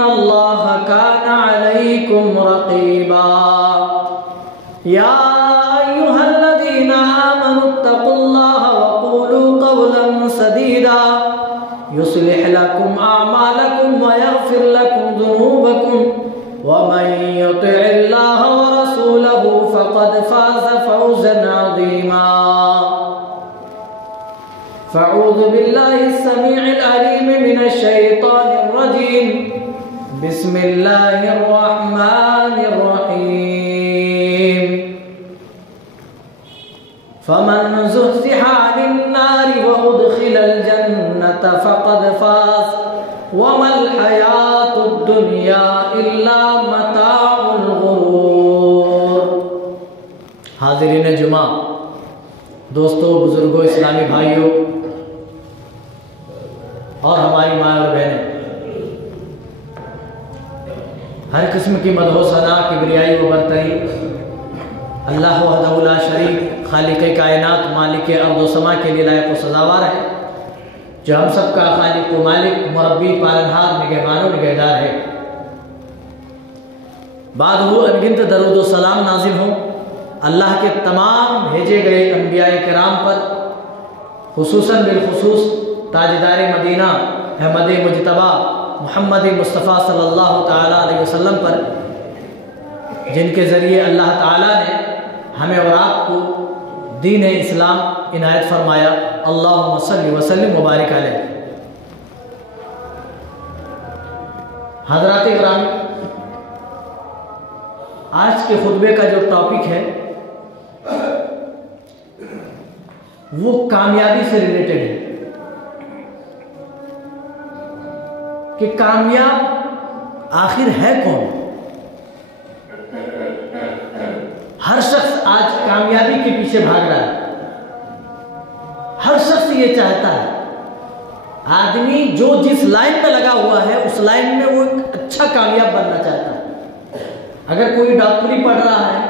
इन्नल्लाह काना अलैकुम रक़ीबा। या अय्युहल्लज़ीना आमनुत्तक़ुल्लाह वक़ूलू क़ौलन सदीदा युस्लिह लकुम अअमालकुम व यग़फिर लकुम ज़ुनूबकुम व मन युतिइल्लाह व रसूलहु फ़क़द फ़ाज़ फ़ौज़न अज़ीमा। फ़अऊज़ु बिल्लाहिस समीइल अलीम मिनश शैतानिर रजीम। बिस्मिल्लाहिर रहमानिर रहीम। फमन ज़ुहज़िहा अनिन नारि व उदख़िलल जन्नत फ़क़द फ़ाज़ वमल हयातुद दुनिया इल्ला मताउल गुरूर। हाज़िरीन जुमा, दोस्तों, बुजुर्गों, इस्लामी भाइयों और हमारी माँ और बहनें, हर किस्म की मदहो सना किबरियाई व बरतरी अल्लाह वहदहु ला शरीक खालिक कायनात मालिक अर्द व समा के लिए लायक व सज़ावार है, जो हम सब का खालिक व मालिक मुरब्बी पालनहार निगहबान व निगहदार है। बाद वो अनगिनत दरूद व सलाम नाज़िल हों अल्लाह के तमाम भेजे गए अंबियाए किराम पर, खुसूसन बिलखुसूस ताजदार मदीना अहमद मुजतबा मोहम्मद मुस्तफ़ा सल्लल्लाहु ताला अलैहि वसल्लम पर, जिनके ज़रिए अल्लाह ताला ने हमें और आपको दीन इस्लाम इनायत फरमाया। अल्लाहुम्मा सल्लि व सल्लिम व बारिक अलैहि। हज़रात किराम, आज के खुतबे का जो टॉपिक है वो कामयाबी से रिलेटेड है कि कामयाब आखिर है कौन। हर शख्स आज कामयाबी के पीछे भाग रहा है। हर शख्स ये चाहता है, आदमी जो जिस लाइन में लगा हुआ है उस लाइन में वो एक अच्छा कामयाब बनना चाहता है। अगर कोई डॉक्टरी पढ़ रहा है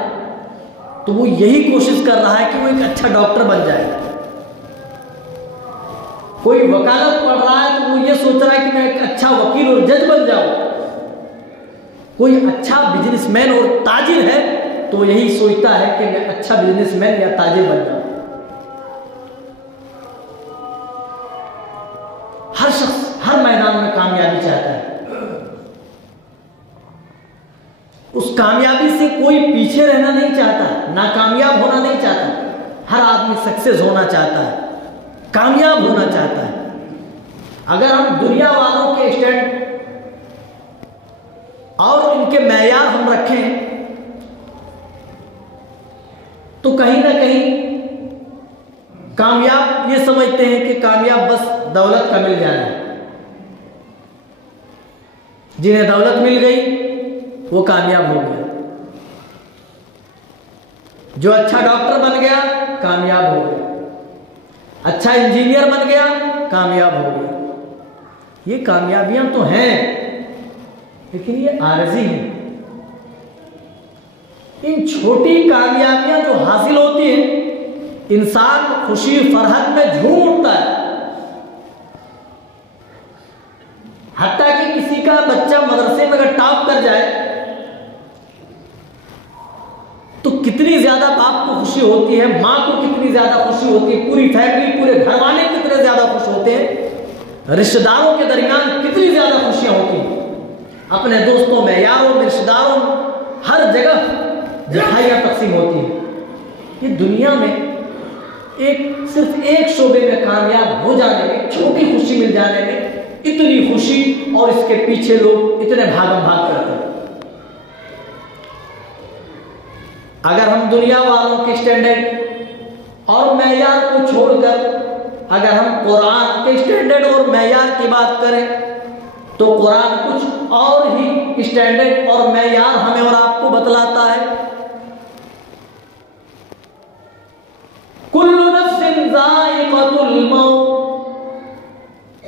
तो वो यही कोशिश कर रहा है कि वो एक अच्छा डॉक्टर बन जाए। कोई वकालत पढ़ रहा है तो वो ये सोच रहा है कि मैं एक अच्छा वकील और जज बन जाऊं। कोई अच्छा बिजनेसमैन और ताजिर है तो यही सोचता है कि मैं अच्छा बिजनेसमैन या ताजिर बन जाऊं। हर शख्स हर मैदान में कामयाबी चाहता है। उस कामयाबी से कोई पीछे रहना नहीं चाहता, नाकामयाब होना नहीं चाहता। हर आदमी सक्सेस होना चाहता है, कामयाब होना चाहता है। अगर हम दुनिया वालों के स्टैंड और इनके मैयार हम रखें तो कहीं ना कहीं कामयाब ये समझते हैं कि कामयाब बस दौलत का मिल जाना है। जिन्हें दौलत मिल गई वो कामयाब हो गया, जो अच्छा डॉक्टर बन गया कामयाब हो गया, अच्छा इंजीनियर बन गया कामयाब हो गया। ये कामयाबियां तो हैं लेकिन ये आरज़ी हैं। इन छोटी कामयाबियां जो हासिल होती हैं, इंसान खुशी फरहत में झूम उठता है। हत्ता कि किसी का बच्चा मदरसे में अगर टॉप कर जाए तो कितनी ज्यादा बाप को खुशी होती है, माँ को कितनी ज्यादा खुशी होती है, पूरी फैमिली पूरे घर वाले कितने ज्यादा खुश होते हैं, रिश्तेदारों के दरमियान कितनी ज्यादा खुशियां होती हैं, अपने दोस्तों में, यारों में, रिश्तेदारों में, हर जगह मिठाइयां तकसीम होती हैं। ये दुनिया में सिर्फ एक शोबे में कामयाब हो जाने में, छोटी खुशी मिल जाने में इतनी खुशी और इसके पीछे लोग इतने भागम भाग करते हैं। अगर हम दुनिया वालों के स्टैंडर्ड और मैयार को छोड़कर अगर हम कुरान के स्टैंडर्ड और मैयार की बात करें तो कुरान कुछ और ही स्टैंडर्ड और मैयार हमें और आपको बतलाता है। कुल्लु नफ्सिन ज़ाइक़तुल मौत।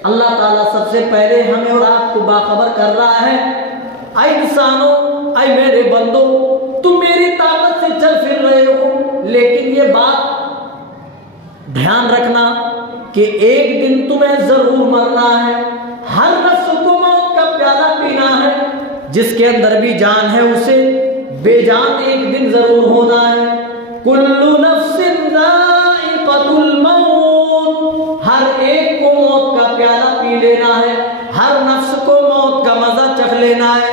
अल्लाह ताला सबसे पहले हमें और आपको बाखबर कर रहा है, ऐ इंसानों, ऐ मेरे बंदो, तुम मेरी ताकत से चल फिर रहे हो, लेकिन ये बात ध्यान रखना कि एक दिन तुम्हें जरूर मरना है। हर नफ्स को मौत का प्याला पीना है। जिसके अंदर भी जान है उसे बेजान एक दिन जरूर होना है। कुल्लु नफ्सिन ज़ाइक़तुल मौत, हर एक को मौत का प्याला पी लेना है, हर नफ्स को मौत का मजा चख लेना है,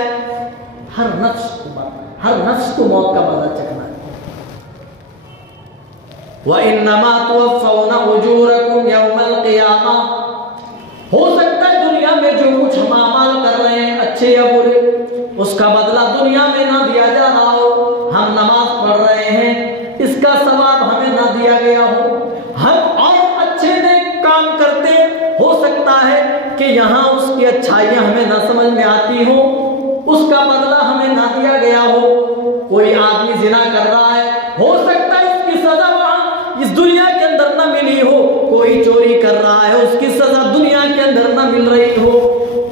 हर नफ्स को मौत का मजा चखना है। व इन्नमा तुवफ़्फ़ौना उजूरकुम यौमल क़ियामा, हो सकता है दुनिया में जो कुछ हम अमाल कर रहे हैं अच्छे या बुरे, उसका बदला दुनिया में ना दिया जा रहा हो। हम नमाज पढ़ रहे हैं, इसका सवाब हमें ना दिया गया हो। हम और अच्छे नेक काम करते, हो सकता है कि यहाँ उसकी अच्छाइयाँ हमें ना समझ में आती हो, उसका बदला हमें ना दिया गया हो। कोई आदमी जिना कर रहा है, हो सकता है उसकी सजा वहाँ इस दुनिया के अंदर ना मिली हो। कोई चोरी कर रहा है, उसकी सजा दुनिया के अंदर ना मिल रही हो।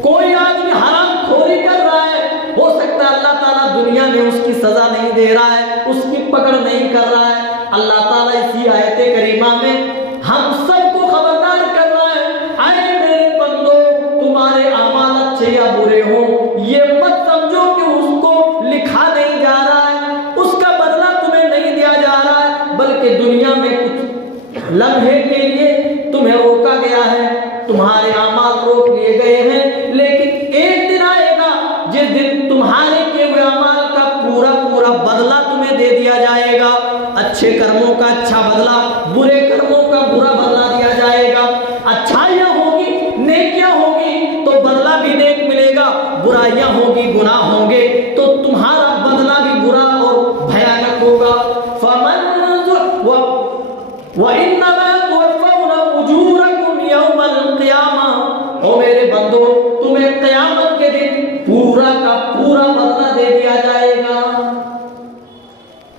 कोई आदमी हरामखोरी कर रहा है, हो सकता है अल्लाह ताला दुनिया में उसकी सजा नहीं दे रहा है, उसकी पकड़ नहीं कर रहा है। अल्लाह ताला इसी आयत करीमा में हम सबको खबरदार कर रहा है, आए मेरे बंदो, तुम्हारे अमाल अच्छे या बुरे हो, ये मत समझो कि उसको लिखा नहीं जा रहा है, उसका बदला तुम्हें नहीं दिया जा रहा है, बल्कि दुनिया में कुछ लम्हे के लिए तुम्हें रोका गया है, तुम्हारे अमाल रोक लिए गए हैं। लेकिन एक दिन आएगा जिस दिन तुम्हारे किए हुए अमाल का पूरा पूरा बदला तुम्हें दे दिया जाएगा। अच्छे कर्मों का अच्छा बदला, बुरे कर्मों का बुरा बदला दिया जाएगा। अच्छाइयाँ होगी, नेकियां होगी तो बदला भी नेक मिलेगा, बुराइयां होगी, गुनाह होंगे तो तुम्हारा बदला भी बुरा और भयानक होगा। ओ मेरे बंदो, तुम्हें क़यामत के दिन पूरा का पूरा बदला दे दिया जाएगा।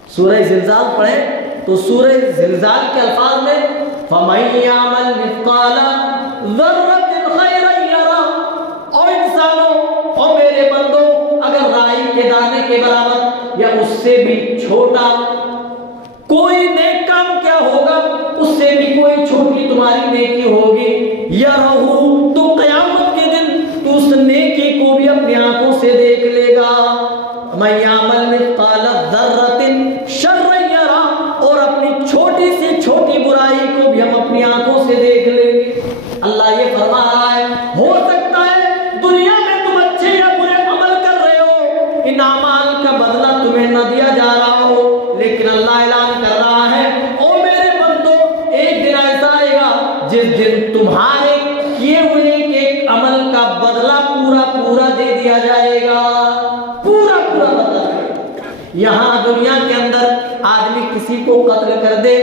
सूरह ज़िलज़ाल पढ़े तो सूरह ज़िलज़ाल के अल्फाज में फमन यअमल मिस्क़ाला ज़र्रतिन खैरन यरा, और इंसानों, और मेरे बंदो, अगर राई के दाने के बराबर या उससे भी छोटा कोई नेक काम क्या होगा, उससे भी कोई छोटी तुम्हारी नेकी होगी, यरहू, तो क़यामत के दिन तू उस नेकी को भी अपनी आंखों से देख लेगा। मैं यामल मिस्क़ाला ज़र्रतिन शर्रन यरा, और अपनी छोटी से छोटी बुराई को भी हम अपनी आंखों से देख लेंगे। अल्लाह ये फरमा रहा है, हो सकता है दुनिया में तुम अच्छे या बुरे अमल कर रहे हो, इन अमाल का बदला तुम्हें न दिया जा रहा हो, लेकिन अल्लाह ऐलान कर रहा है, ओ मेरे बंदो, एक दिन ऐसा आएगा जिस दिन तुम्हारे किए हुए एक अमल का बदला पूरा पूरा दे दिया जाएगा, पूरा पूरा बदला। यहाँ दुनिया के अंदर आदमी किसी को कत्ल कर दे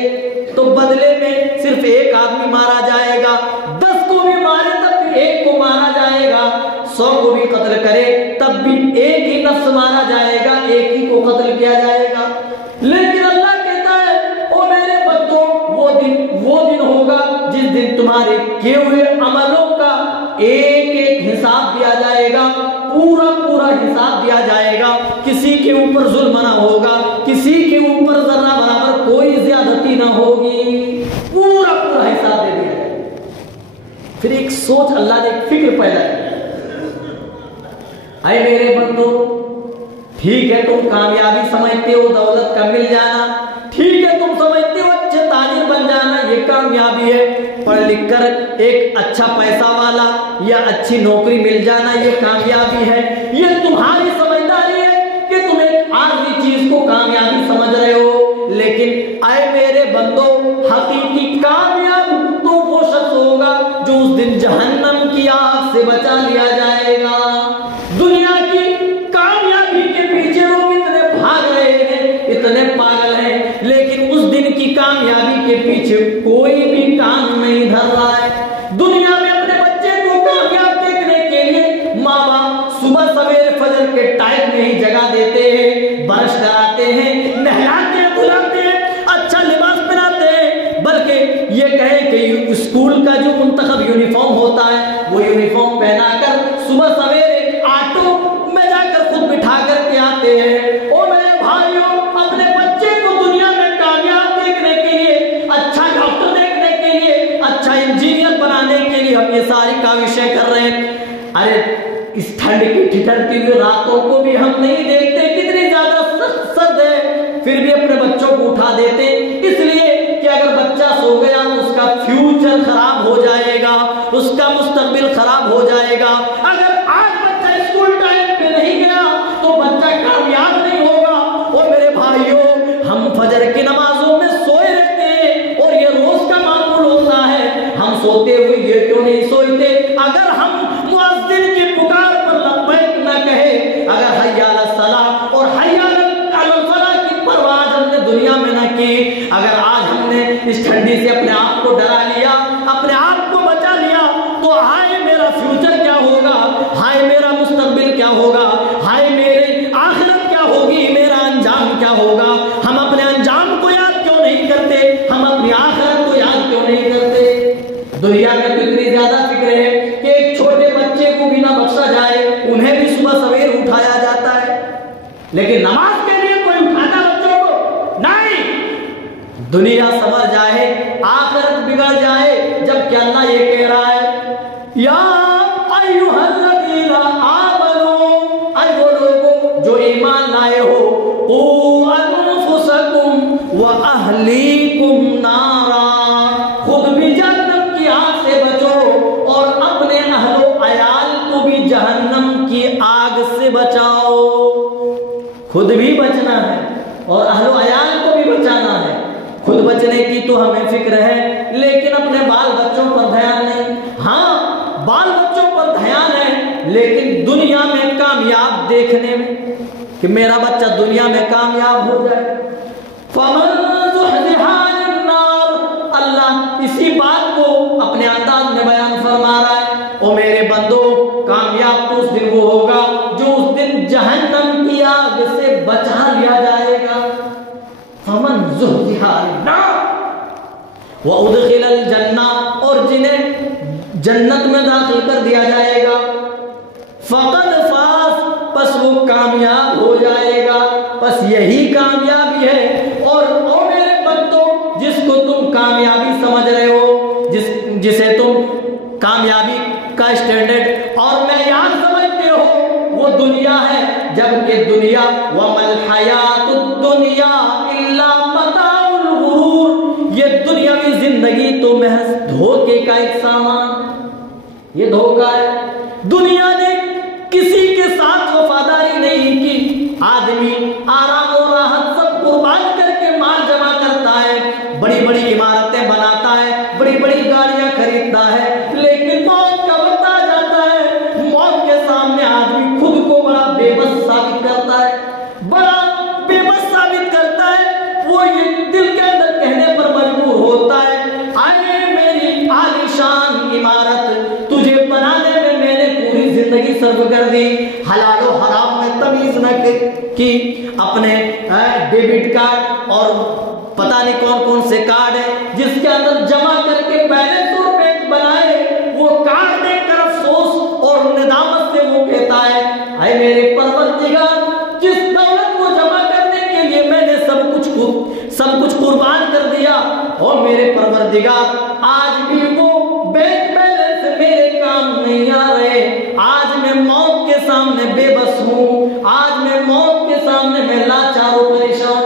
तो बदले में सिर्फ एक आदमी मारा जाएगा, 10 को भी मारे तब भी एक को मारा जाएगा, 100 को भी कत्ल करे तब भी एक ही नफ्स मारा जाएगा, एक ही को कत्ल किया जाएगा। लेकिन अल्लाह कहता है, ओ मेरे बंदो, वो दिन होगा जिस दिन तुम्हारे किए हुए अमलों का एक एक हिसाब दिया जाएगा, पूरा पूरा हिसाब दिया जाएगा। किसी के ऊपर जुल्म ना होगा, किसी के ऊपर जर्रा बराबर कोई ज्यादती ना होगी, पूरा पूरा हिसाब दे दिया जाएगा। फिर एक सोच, अल्लाह ने एक फिक्र पैदा की, आए मेरे बंदो, ठीक है तुम कामयाबी समझते हो दौलत का मिल जाना, ठीक है तुम समझते हो अच्छे ताजिर बन जाना ये कामयाबी है, पढ़ लिख कर एक अच्छा पैसा वाला या अच्छी नौकरी मिल जाना ये कामयाबी है। ये तुम्हारी समझदारी है कि तुम एक आर्जी चीज को कामयाबी समझ रहे हो, लेकिन आए मेरे बंदो, हकीकी कामयाब तो वो शख्स होगा जो उस दिन जहन्नम की आग से बचा लिया जाएगा। दुनिया की कामयाबी के पीछे लोग इतने भाग रहे हैं, इतने पागल हैं, लेकिन उस दिन की कामयाबी के पीछे कोई भी काम नहीं धर रहा है। दुनिया में अपने बच्चे को कामयाब देखने के लिए माँ बाप सुबह सवेरे फजर के टाइम में ही जगा देते हैं, ब्रश कराते हैं, नहलाते हैं, धुलाते हैं, अच्छा लिबास पहनाते हैं, बल्कि ये कहें कि स्कूल का जो मुंतखब यूनिफॉर्म होता है वो यूनिफॉर्म पहनाकर सुबह सवेरे ऑटो में जाकर खुद बिठा करके आते हैं। ओ मेरे भाइयों, अपने बच्चे को दुनिया में कामयाब देखने के लिए, अच्छा डॉक्टर देखने के लिए, अच्छा इंजीनियर बनाने के लिए हम ये सारी काविशें कर रहे हैं। अरे इस ठंड की निकलती हुई रातों को भी हम नहीं देखते, कितनी ज्यादा सख्त सर्द है, फिर भी अपने बच्चों को उठा देते, इसलिए कि अगर बच्चा सो गया तो उसका फ्यूचर खराब हो जाएगा, उसका मुस्तकबिल खराब हो जाएगा। अगर आज बच्चा स्कूल टाइम पे नहीं गया तो बच्चा कामयाब नहीं होगा। और मेरे भाइयों, हम फजर की नमाजों में सोए रहते हैं और ये रोज का मामूल होता है, हम सोते हुए ये क्यों नहीं सोते? अगर हम मुअज्जिन की पुकार पर लब्बैक न कहे, अगर हय्या अलस सलाह और हय्या अलल फलाह की परवाह हमने दुनिया में न की, अगर आज हमने इस ठंडी से अपने आप को डरा लिया, अपने आप को बचा लिया, तो हाय मेरा फ्यूचर क्या होगा, हाय मेरा मुस्तकबिल क्या होगा, हाय मेरी आखिरत क्या होगी, मेरा अंजाम क्या होगा। हम अपने अंजाम को याद क्यों नहीं करते, हम अपनी आखिरत को याद क्यों नहीं करते? दुनिया में तो इतनी ज्यादा फिक्र है कि एक छोटे बच्चे को भी ना बख्शा जाए, उन्हें भी सुबह सवेर उठाया जाता है, लेकिन नमाज के लिए कोई उठाता बच्चों को नहीं। दुनिया संवर जाए, आखिरत बिगड़ जाए, जबकि अल्लाह ये कह रहा है, या अय्युहल्लज़ीना आमनू, ऐ वो लोगों जो ईमान लाए हो, क़ू अनफुसकुम व अहलीकुम नारा, खुद भी जहन्नम की आग से बचो और अपने अहलो अयाल को भी जहन्नम की आग से बचाओ। खुद भी बचना है और अहलो अयाल को भी बचाना है। खुद बचने की तो हमें फिक्र है, लेकिन अपने बाल बच्चों पर ध्यान नहीं। हाँ, बाल बच्चों पर ध्यान है, लेकिन दुनिया में कामयाब देखने में, कि मेरा बच्चा दुनिया में कामयाब हो जाए। फमन ज़ुहज़िहा अन्नार, अल्लाह इसी बात को अपने अंदाज में बयान फरमा रहा है, ओ मेरे बंदो, कामयाब तो उस दिन वो होगा जो उस दिन जहन्नम की आग से बचा लिया जाएगा। फमन ज़ुहज़िहा अन्नार व उदखिलल जन्ना, और जिन्हें जन्नत में दाखिल कर दिया जाएगा, फ़क़द फ़ाज़, बस वो कामयाब हो जाएगा। बस यही कामयाबी है। और ओ मेरे बंदों, जिसको तुम कामयाबी समझ रहे हो, जिसे तुम कामयाबी का स्टैंडर्ड और मैयार समझते हो, वो दुनिया है, जबकि दुनिया वमल हयातुद दुनिया इल्ला मताउल गुरूर, ये दुनियावी जिंदगी तो महज धोखे का एक सामान, ये धोखा है। दुनिया ने किसी के साथ वफादारी नहीं की। आदमी आराम और राहत सब कुर्बान करके माल जमा करता है, बड़ी बड़ी इमारतें बनाता है, बड़ी बड़ी गाड़ियां खरीदता है, लेकिन मौत का वक्त आ जाता है, मौत के सामने आदमी खुद को बड़ा बेबस साबित करता है, बड़ा बेबस साबित करता है। वो ये दिल के अंदर कहने पर मजबूर होता है, आए मेरी आलीशान इमारत, तुझे बनाने में मैंने पूरी जिंदगी सर्व कर दी, हलाल और हराम में तमीज न की, अपने डेबिट कार्ड और पता नहीं कौन कौन से कार्ड है जिसके अंदर जमा करके बैलेंस और बैंक बनाए, वो कार्ड देखकर अफसोस और निदामत से वो कहता है, हाय मेरे परवरदिगार, जिस दौलत को जमा करने के लिए मैंने सब कुछ कुर्बान कर दिया, और मेरे परवरदिगार आज भी वो बैंक बैलेंस मेरे काम नहीं आ रहे। आज मैं मौत के सामने बेबस हूँ, आज मैं मौत के सामने मैं लाचार और परेशान।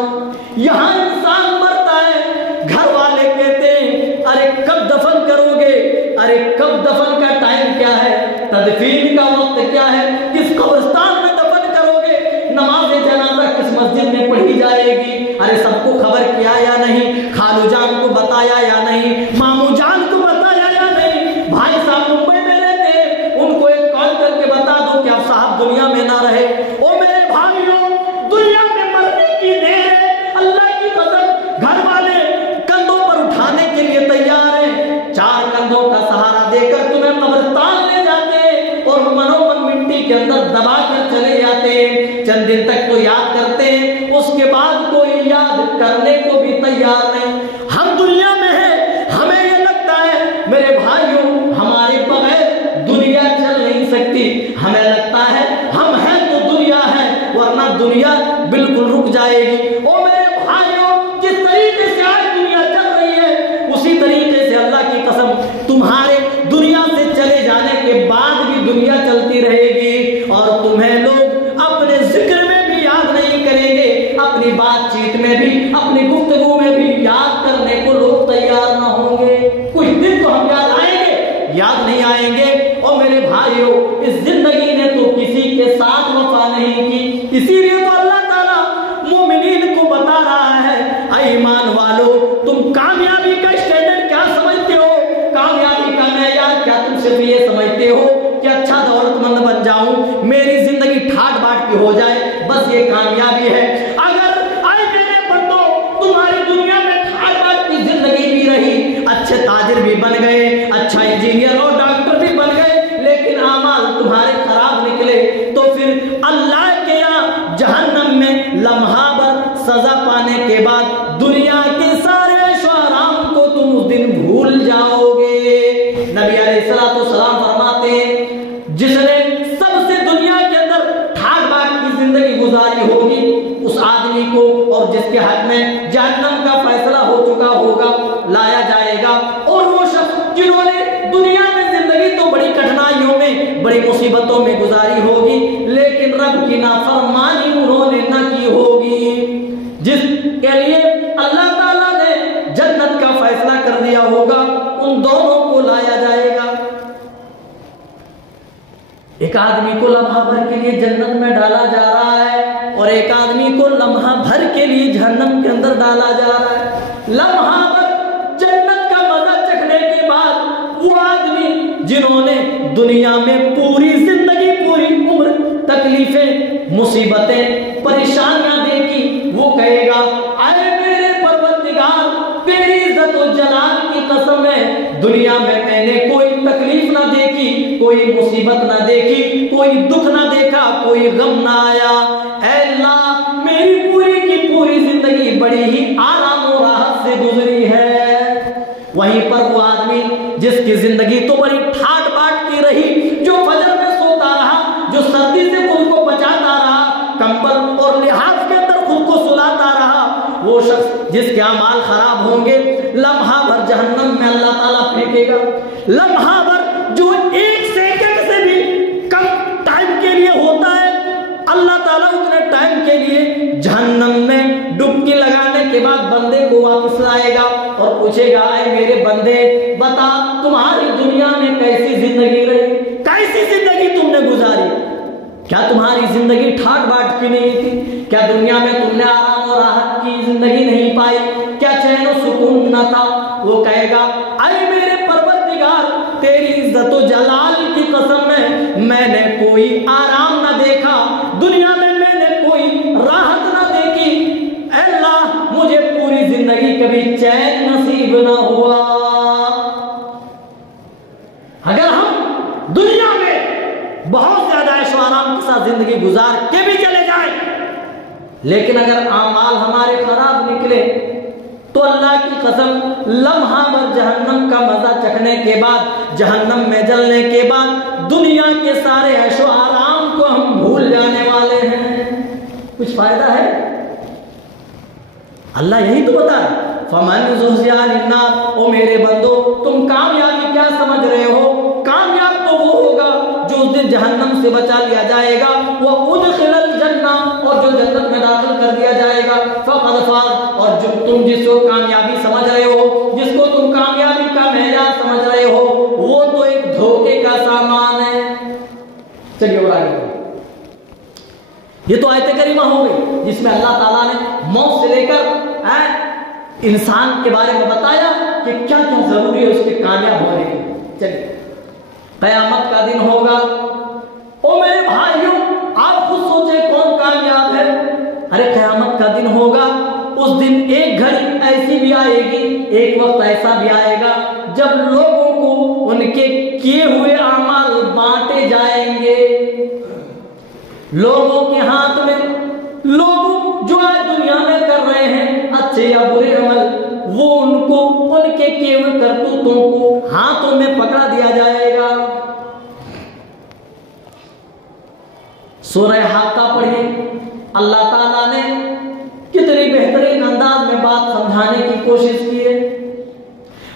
यहाँ इंसान मरता है, घर वाले कहते हैं, अरे कब दफन करोगे, अरे कब दफन का टाइम क्या है, तदफीन का वक्त क्या है, किस कब्रिस्तान में दफन करोगे, नमाज जनाजा किस मस्जिद में पढ़ी जाएगी, अरे सबको खबर किया या नहीं, खालू जान को बताया या नहीं, मामू जान को बताया या नहीं, भाई साहब मुंबई में रहते हैं, उनको एक कॉल करके बता दो कि आप साहब दुनिया में ना रहे। ओ मेरे भाइयों, दुनिया में मरने की देर है, अल्लाह की कसम, घर वाले कंधों पर उठाने के लिए तैयार हैं, चार कंधों का सहारा देकर तुम्हें कब्रिस्तान ले जाते और मनोमन मिट्टी के अंदर दबा कर चले जाते। चंद दिन तक तो याद करते हैं, उसके बाद कोई याद करने को भी तैयार नहीं। हम दुनिया में हैं, हमें ये लगता है मेरे भाइयों, हमारे बगैर दुनिया चल नहीं सकती। हमें लगता है हम हैं तो दुनिया है, वरना दुनिया बिल्कुल रुक जाएगी। ओ मेरे भाइयों, जिस तरीके से आज दुनिया चल रही है, उसी तरीके से अल्लाह की कसम तुम्हारे दुनिया से चले जाने के बाद भी दुनिया चलती रहेगी और तुम्हें की हो जाए, बस ये कामयाबी है। अगर आए मेरे बंदो तुम्हारी दुनिया में ठाट बाट की जिंदगी भी रही, अच्छे ताजिर भी बन गए, अच्छा इंजीनियर और डॉक्टर भी बन गए, लेकिन आमाल तुम्हारे खराब निकले, तो फिर अल्लाह के यहाँ जहन्नम में लम्हा भर सजा पाने के बाद दुनिया के सारे ऐशो आराम को तुम उस दिन भूल जाओगे। नबी अलैहिस्सलाम फरमाते हैं, जिसने सबसे दुनिया के अंदर ठाट बाट की जिंदगी गुजारी होगी उस आदमी को, और जिसके हक में जहन्नम का फैसला हो चुका होगा, लाया जाएगा। और वो शख्स जिन्होंने दुनिया में जिंदगी तो बड़ी कठिनाइयों में, बड़ी मुसीबतों में गुजारी होगी, लेकिन रब की नाफरमानी उन्होंने न की होगी, जिसके लिए अल्लाह ताला ने जन्नत का फैसला कर दिया होगा, उन दोनों को लाया जाएगा। एक आदमी को लम्हा भर के लिए जन्नत में डाला जा रहा है और एक आदमी को लम्हा भर के लिए जहन्नम के अंदर डाला जा रहा है। लम्हा भर जन्नत का मजा चखने के बाद वो आदमी जिन्होंने दुनिया में पूरी जिंदगी, पूरी उम्र तकलीफें, मुसीबतें, परेशानियां देखी, वो कहेगा, अरे मेरे परवरदिगार, तेरी इज्जत और जलाल की कसम है, दुनिया में मैंने कोई तकलीफ ना देखी, कोई मुसीबत ना देखी, कोई दुख ना देखा, कोई गम ना आया। ऐ अल्लाह, मेरी पूरी की पूरी जिंदगी बड़ी ही आराम और राहत से गुजरी है। वहीं पर वो आदमी जिसकी जिंदगी तो बड़ी ठाट बाट की रही, जो फजर में सोता रहा, जो सर्दी से खुद को बचाता रहा, कंबल और लिहाज के अंदर खुद को सुलाता रहा, वो शख्स जिसके अमाल खराब होंगे, लम्हा भर जहन्नम में अल्लाह ताला फेंकेगा। लम्हा भर जो एक सेकंड से भी कम टाइम के लिए होता है, अल्लाह ताला उतने टाइम के लिए जहन्नम में डुबकी लगाने के बाद बंदे को वापस लाएगा और पूछेगा, ऐ मेरे बंदे, बता तुम्हारी दुनिया में कैसी जिंदगी रही, कैसी जिंदगी तुमने गुजारी? क्या तुम्हारी जिंदगी ठाट बाट की नहीं थी? क्या दुनिया में तुमने आराम और राहत की जिंदगी नहीं पाई? क्या चैन और सुकून न था? वो कहेगा, अरे मेरे परवरदिगार, तेरी इज्जत और जलाल की कसम है, मैंने कोई आराम न देखा, दुनिया में मैंने कोई राहत न देखी। अल्लाह, मुझे पूरी जिंदगी कभी चैन नसीब न हुआ। अगर हम दुनिया में बहुत ज्यादा ऐशो आराम के साथ जिंदगी गुजार के भी चले जाए, लेकिन अगर आमाल हमारे खराब निकले, तो अल्लाह की कसम, लम्हा भर जहन्नम का मजा चखने के बाद, जहन्नम में जलने के बाद दुनिया के सारे ऐशो आराम को हम भूल जाने वाले हैं। कुछ फायदा है? अल्लाह यही तो बता रहा, फमन ज़ुहज़िहा अन्नार, ओ मेरे बंदो, तुम कामयाबी क्या समझ रहे हो? कामयाब तो वो होगा जो उस दिन जहन्नम से बचा लिया जाएगा, वो उदखिलल जन्ना, और जो जन्नत में दाखिल कर दिया जाएगा, फ़क़द फ़ाज़, और जो तुम जिसको कामयाबी समझ रहे हो, जिसको तुम कामयाबी का मेयार समझ रहे हो, वो तो एक धोखे का सामान है। चलिए और आगे, ये तो आयत करीमा हो गई जिसमें अल्लाह ताला ने मौत से लेकर इंसान के बारे में बताया कि क्या क्या जरूरी है उसके कामयाब होने के। चलिए, कयामत का दिन होगा। ओ मेरे भाइयों, आप खुद सोचे कौन कामयाब है? अरे कयामत का दिन होगा, उस दिन एक घड़ी ऐसी भी आएगी, एक वक्त ऐसा भी आएगा जब लोगों को उनके किए हुए अमाल बांटे जाएंगे। लोगों के हाथ में, लोग जो आज दुनिया में कर रहे हैं अच्छे या बुरे अमल, वो उनको उनके किए हुए करतूतों को हाथों में पकड़ा दिया जाएगा। सूरह हाक़ा पढ़िए, अल्लाह ताला ने कितनी बेहतरीन अंदाज में बात समझाने की कोशिश की है।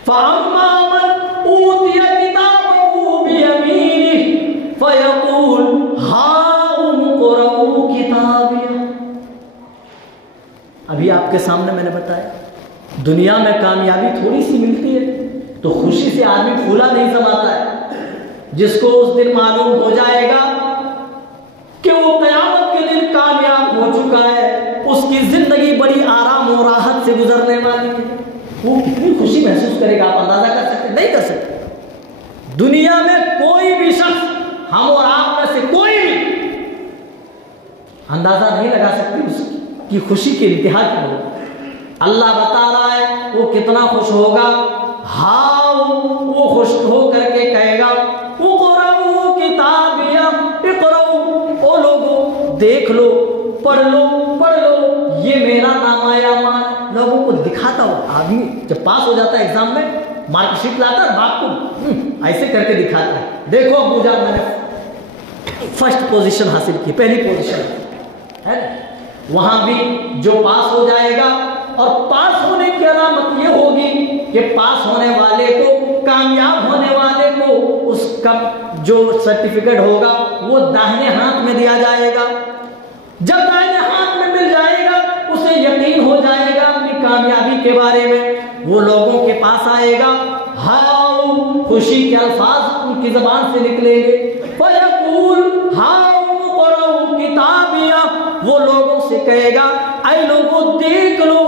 फ़अम्मा मन ऊतिया किताबहु बियमीनिही फ़यक़ूल हाउम क़ुरऊ किताबिया। अभी आपके सामने मैंने बताया, दुनिया में कामयाबी थोड़ी सी मिलती है तो खुशी से आदमी फूला नहीं समाता है। जिसको उस दिन मालूम हो जाएगा कि वो कयामत के दिन कामयाब हो चुका है, उसकी जिंदगी बड़ी आराम और राहत से गुजरने वाली है, वो कितनी खुशी महसूस करेगा, आप अंदाजा कर सकते? नहीं कर सकते। दुनिया में कोई भी शख्स, हम और आप में से कोई भी अंदाजा नहीं लगा सकते उसकी खुशी की इंतहा क्या होगी। अल्लाह बता रहा है वो कितना खुश होगा। हाँ वो खुश हो करके कहेगा उक़रऊ किताबिया इक़रऊ, ओ लोगों देख लो, पढ़ लो, ये मेरा नामा-ए-अमाल। लोगों को दिखाता हो, आदमी जब पास हो जाता है एग्जाम में मार्कशीट लाता है बाप को ऐसे करके दिखाता है, देखो अबू जान मैंने फर्स्ट पोजीशन हासिल की, पहली पोजीशन है। वहां भी जो पास हो जाएगा, और पास होने की अलामत ये होगी कि पास होने वाले को, कामयाब होने वाले को उसका जो सर्टिफिकेट होगा वो दाहिने हाथ में दिया जाएगा। जब दाहिने हाथ में मिल जाएगा उसे यकीन हो जाएगा अपनी कामयाबी के बारे में। वो लोगों के पास आएगा, हाउ खुशी के अल्फाज उनकी जबान से निकलेंगे, फयकूल हाउ क़रऊ किताबिया, वो लोगों से कहेगा ऐ लोगों देख लो,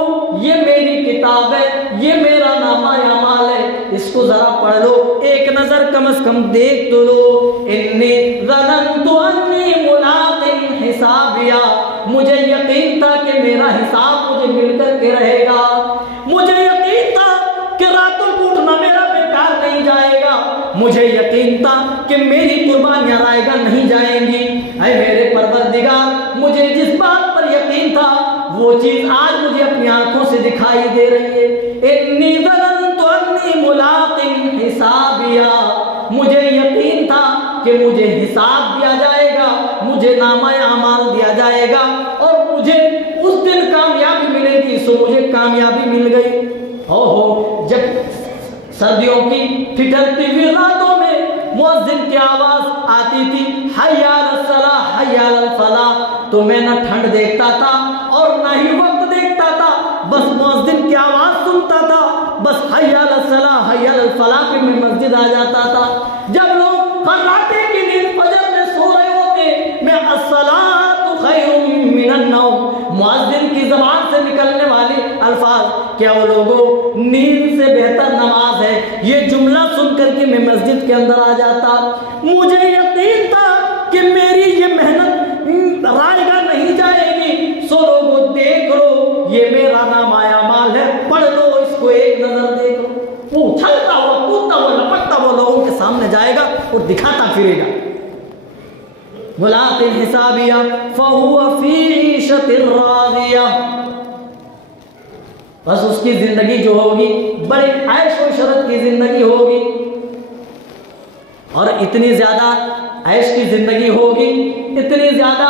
ये मेरी किताब है, ये मेरा नामा-ए-अमाल है, इसको जरा पढ़ लो, एक नजर कम से कम देख तो लो। इन्नी ज़नन्तु अन्नी मुलाक़िन हिसाबिया, मुझे यकीन था कि मेरा हिसाब मुझे मिलकर के रहेगा, मुझे यकीन था कि रातों को उठना मेरा बेकार नहीं जाएगा, मुझे यकीन था कि मेरी कुर्बानियां रायगा नहीं जाएंगी। ऐ मेरे परवरदिगार, मुझे जिस बात पर यकीन था वो चीज आज मुझे अपनी आंखों से दिखाई दे रही है। इन्नी ज़नन्तु अन्नी मुलाक़िन हिसाबिया, मुझे यकीन था कि मुझे हिसाब दिया जाएगा, मुझे नामा-ए-अमाल दिया जाएगा और मुझे उस दिन कामयाबी मिलेगी। सो मुझे कामयाबी मिल गई। ओहो, जब सर्दियों की ठिठुरती हुई रातों में मुअज्जिन की आवाज आती थी, हय्या अलस्सलाह हय्या अलल फलाह, तो मैं न ठंड देखता था और न ही वक्त देखता था, बस मुअज्जिन की आवाज सुनता था, बस हय्या अलस्सलाह हय्या अलल फलाह पे मैं मस्जिद आ जाता था। जब लोग फर्राटे की नींद फजर में सो रहे होते, मैं अस्सलातु खैरुम मिनन नौम, मुअज्जिन की ज़बान से निकलने वाले अल्फाज, क्या वो लोगों नींद से बेहतर नमाज है, ये जुमला सुनकर के मैं मस्जिद के अंदर आ जाता। मुझे यकीन था कि मेरी ये मेहनत रायगा नहीं जाएगी। सो लोगों देख लो, ये मेरा नामा-ए-अमाल है, पढ़ लो इसको, एक नजर देखो। वो उछलता हुआ, कूदता हुआ, लपकता हुआ लोगों के सामने जाएगा और दिखाता फिरेगा। मुलाक़िन हिसाबिया फहुवा फी ईशतिर रादिया, बस उसकी जिंदगी जो होगी बड़ी ऐश और शरत की जिंदगी होगी, और इतनी ज्यादा ऐश की जिंदगी होगी, इतनी ज्यादा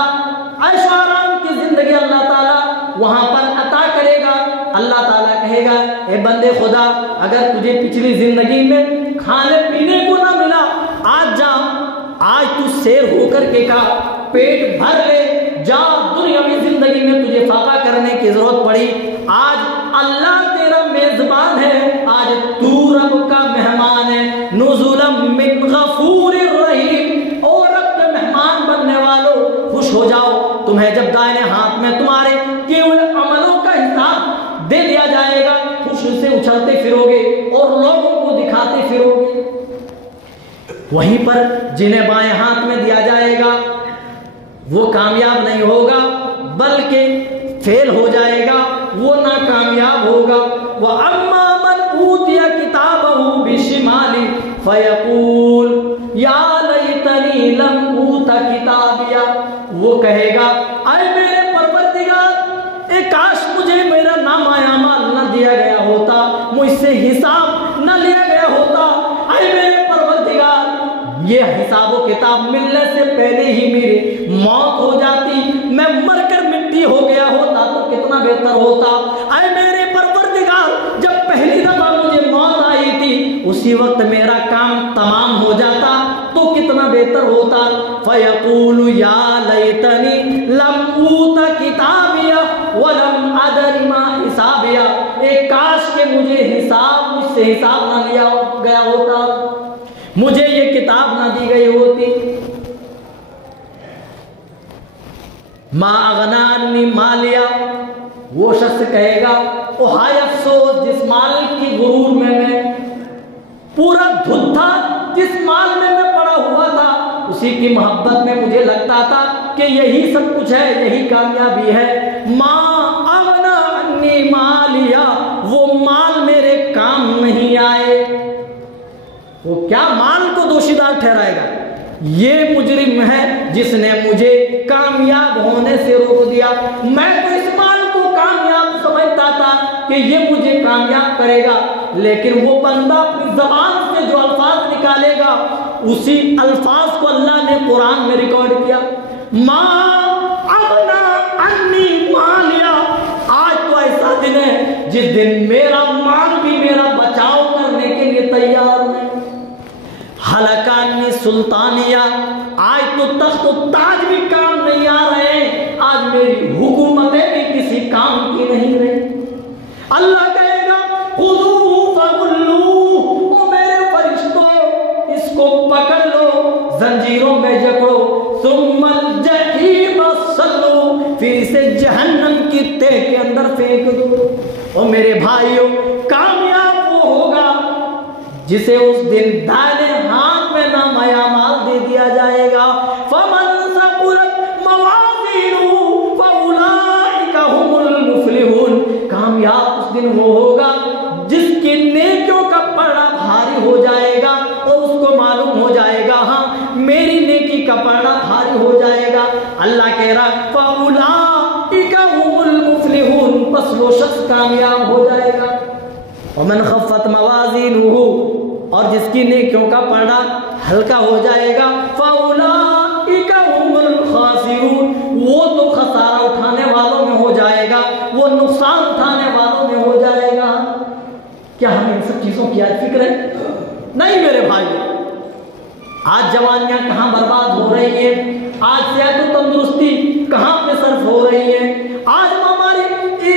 ऐश आराम की जिंदगी अल्लाह ताला वहां पर अता करेगा। अल्लाह ताला कहेगा, ए बंदे खुदा, अगर तुझे पिछली जिंदगी में खाने पीने को ना मिला, आज जा, आज तू शेर होकर के का पेट भर ले, जा, दुनियावी जिंदगी में तुझे फाका करने की जरूरत पड़ी, आज अल्लाह तेरा मेजबान है, आज तू रब का मेहमान है। नुज़ुलम मिन गफूरिर रहीम, और रब के मेहमान बनने वालों खुश हो जाओ, तुम्हें जब दाहिने हाथ में तुम्हारे किए हुए अमलों का हिसाब दे दिया जाएगा, खुशी से उछलते फिरोगे और लोगों को दिखाते फिरोगे। वहीं पर जिन्हें बाएं हाथ में दिया जाएगा वो कामयाब नहीं होगा, बल्कि फेल हो जाएगा, वो नाकामयाब होगा। वह अम्मा मन ऊतिया किताबहू बिशिमाली फयकूल या लैतनी लम ऊता किताबिया, वो कहेगा, अरे मेरे परवरदिगार, ए काश मुझे मेरा नामा-ए-अमाल न दिया गया होता, मुझसे हिसाब न लिया गया होता। अरे मेरे परवरदिगार, ये हिसाबो किताब मिलने से पहले ही मेरी मौत हो जाती, मैं मरकर मिट्टी हो गया होता तो कितना बेहतर होता। अरे मेरे परवरदिगार, जब पहली दफा मुझे मौत आई थी उसी वक्त मेरा काम तमाम हो जाता तो कितना बेहतर होता। फयकूलु या लैतनी लम ऊता किताबिया वलम अदरी मा हिसाबिया, एक काश के मुझे मुझसे हिसाब ना लिया गया होता, मुझे ये किताब ना दी गई होती। मा अगना अन्नी मालिया, वो शख्स कहेगा, ओ हाय अफसोस, जिस माल की गुरूर में मैं पूरा धुत था, जिस माल में मैं पड़ा हुआ था, उसी की मोहब्बत में मुझे लगता था कि यही सब कुछ है, यही कामयाबी है। माँ अगना अन्नी मालिया, वो माल मेरे काम नहीं आए। वो क्या माल को दोषीदार ठहराएगा? ये मुजरिम है जिसने मुझे कामयाब होने से रोक दिया। मैं तो इस माल को कामयाब समझता था कि ये मुझे कामयाब करेगा, लेकिन वो बंदा अपनी जबान से जो अल्फाज निकालेगा उसी अल्फाज को अल्लाह ने कुरान में रिकॉर्ड किया। माँ अगना अन्नी मालिया, आज तो ऐसा दिन है जिस दिन मेरा माल भी मेरा बचाव करने के लिए तैयार है। हलकानी सुल्तानिया, आज तो तख्त ताज भी काम नहीं आ रहे, आज मेरी हुकूमतें भी किसी काम की नहीं रही। अल्लाह कहेगा खुदूहु फगुल्लू, ओ मेरे फरिश्तों इसको पकड़ लो, जंजीरों में जकड़ो, सुम्मल जहीम सल्लू, फिर इसे जहन्नम की तह के अंदर फेंक दो। और मेरे भाइयों, कामयाब वो होगा जिसे उस दिन दाने हाथ में नामाया माल दे दिया जाएगा। फमन सकुलत मवाज़ीनुहु फउलाइका हुमुल मुफ्लिहून, कामयाब उस दिन वो होगा जिसके नेकियों का पलड़ा भारी हो जाएगा और उसको मालूम हो जाएगा हाँ मेरी नेकी का पलड़ा भारी हो जाएगा। अल्लाह कह रहा फउलाइका हुमुल मुफ्लिहून, बस वो शख्स कामयाब हो जाएगा। वमन खफ़्फ़त मवाज़ीनुहु, और जिसकी नेकियों का पलड़ा हल्का हो जाएगा, फउलाइका हुमुल खासिरून, वो तो खसारा उठाने वालों में हो जाएगा, वो नुकसान उठाने वालों में हो जाएगा। क्या हमें इन सब चीजों की आज फिक्र है? नहीं मेरे भाई, आज जवानियां कहां बर्बाद हो रही हैं, आज सेहत तंदुरुस्ती कहां पे सर्फ हो रही है, आज हमारी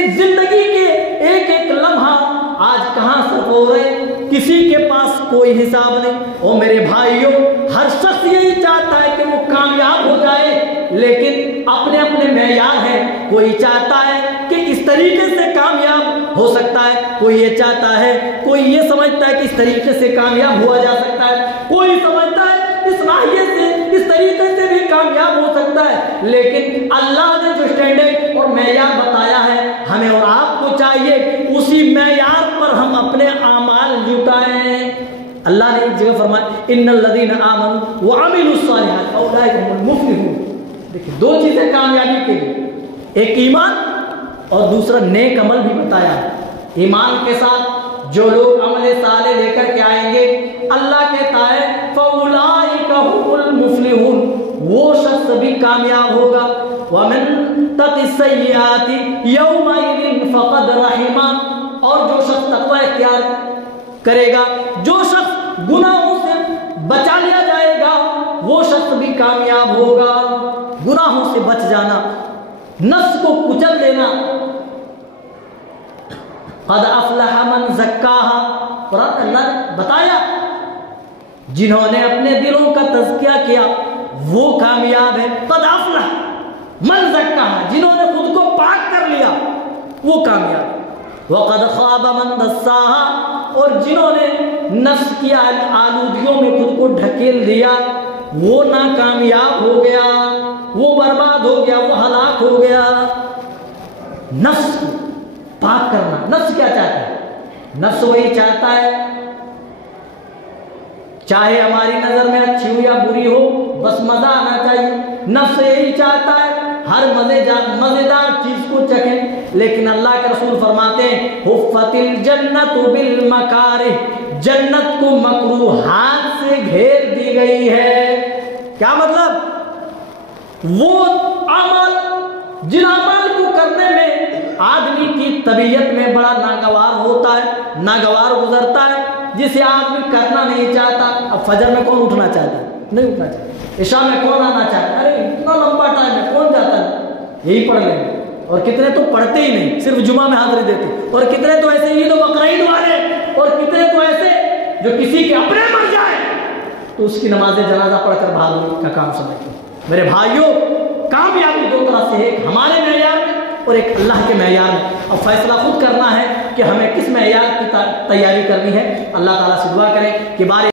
जिंदगी के एक एक लम्हा आज कहां सर्फ हो रहे, किसी के पास कोई हिसाब नहीं। ओ मेरे भाइयों, हर शख्स यही चाहता है कि वो कामयाब हो जाए, लेकिन अपने अपने मेयार हैं। कोई चाहता है कि इस तरीके से कामयाब हो सकता है, कोई ये चाहता है, कोई ये समझता है कि इस तरीके से कामयाब हुआ जा सकता है, कोई समझता है इस नाहिए से इस तरीके से भी कामयाब हो सकता है। लेकिन अल्लाह ने जो स्टैंडर्ड और मेयार बताया है, हमें और आपको चाहिए उसी मेयार पर हम अपने आमाल जुटाएं। अल्लाह ने एक जगह फरमाया इन्नल लज़ीना आमनू व अमिलुस सालिहात उलाइका हुमुल मुफ्लिहून। देखिए, दो चीजें कामयाबी के लिए, एक ईमान और दूसरा नेक अमल भी बताया। ईमान के साथ जो लोग अमल साले लेकर के आएंगे, अल्लाह कहता है फउलाइका हुमुल मुफ्लिहून, वो शख्स भी कामयाब होगा। वमन तक़िस्सय्याति यौमइज़िन फ़क़द रहिमा, और जो शख्स तक़वा इख्तियार करेगा, जो शख्स गुनाहों से बचा लिया जाएगा, वो शख्स भी कामयाब होगा। गुनाहों से बच जाना, नफ्स को कुचल देना। क़द अफ़लह मन ज़क्काहा, कुरान अल्लाह ने बताया जिन्होंने अपने दिलों का तज़किया किया वो कामयाब है। क़द अफ़लह मन ज़क्काहा, जिन्होंने खुद को पाक कर लिया वो कामयाब। वक़द ख़ाब मन दस्साहा, और जिन्होंने नफ्स की आलूदियों में खुद को ढकेल दिया वो नाकामयाब हो गया, वो बर्बाद हो गया, वो हलाक हो गया। नफ्स को पाक करना, नफ्स क्या चाहता है? नफ्स वही चाहता है, चाहे हमारी नजर में अच्छी हो या बुरी हो, बस मजा आना चाहिए। नफ्स यही चाहता है हर मजेदार चीज को चखें, लेकिन अल्लाह के रसूल फरमाते हैं हुफ़्फ़तिल जन्नतु बिल मकारिह, जन्नत को मकरूहात से घेर दी गई है। क्या मतलब? वो अमल, जिन अमल को करने में आदमी की तबीयत में बड़ा नागवार होता है, नागवार गुजरता है, जिसे आदमी करना नहीं चाहता। अब फजर में कौन उठना चाहता है? नहीं उठना चाहता। इशा में कौन आना चाहता है? अरे इतना लंबा टाइम है, कौन जाता है? यही पढ़ लेंगे। और कितने तो पढ़ते ही नहीं, सिर्फ जुमा में हाजिरी देते। और कितने तो ऐसे ईद और बकरीद वाले, और कितने तो ऐसे जो किसी के अपने मर जाए तो उसकी नमाज जनाजा पढ़कर भागने का काम समझते हैं। मेरे भाइयों, कामयाबी दो तरह से, एक हमारे मेयार में और एक अल्लाह के मेयार में। अब फैसला खुद करना है कि हमें किस मेयार की तैयारी करनी है। अल्लाह ताला से दुआ करें कि बारे